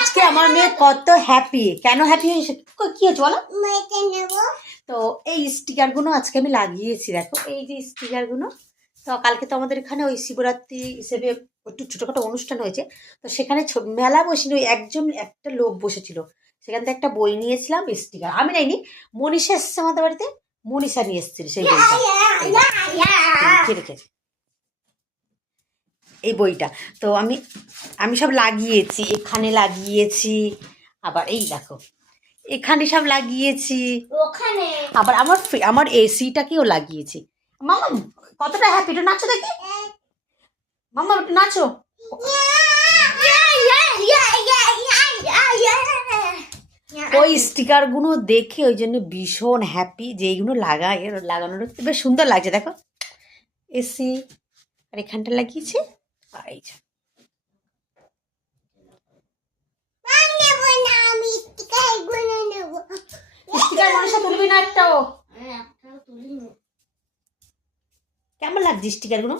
আজকে আমার মেয়ে কত হ্যাপি। কেন হ্যাপি হয়েছে কি হয়েছে বলো? তো এই স্টিকারগুলো আজকে আমি লাগিয়েছি, দেখো এই যে স্টিকারগুলো। তো কালকে তো আমাদের এখানে ওই শিবরাত্রি হিসেবে একটু ছোটোখাটো অনুষ্ঠান হয়েছে, তো সেখানে মেলা বসিনি, ওই একটা লোক বসেছিল, সেখান থেকে একটা বই নিয়েছিলাম স্টিকার। আমি নেইনি, মনীষা এসছে আমাদের বাড়িতে, মনীষা নিয়ে এসেছিল সেই বইটা, রেখেছে এই বইটা। তো আমি সব লাগিয়েছি, এখানে লাগিয়েছি, আবার এই দেখো এখানে সব লাগিয়েছি, ওখানে আবার আমার এসিটাকেও লাগিয়েছি। মামা কতটা হ্যাপি, একটু নাচো দেখি, মামা একটু নাচো। ওই স্টিকারগুলো দেখে ওই জন্য ভীষণ হ্যাপি যে এইগুলো লাগানোর বেশ সুন্দর লাগছে। দেখো এসি, আর এখানটা লাগিয়েছি, এই যে স্টিকার মনীষা তুলবি না একটাও? কেমন লাগছে স্টিকারগুলো?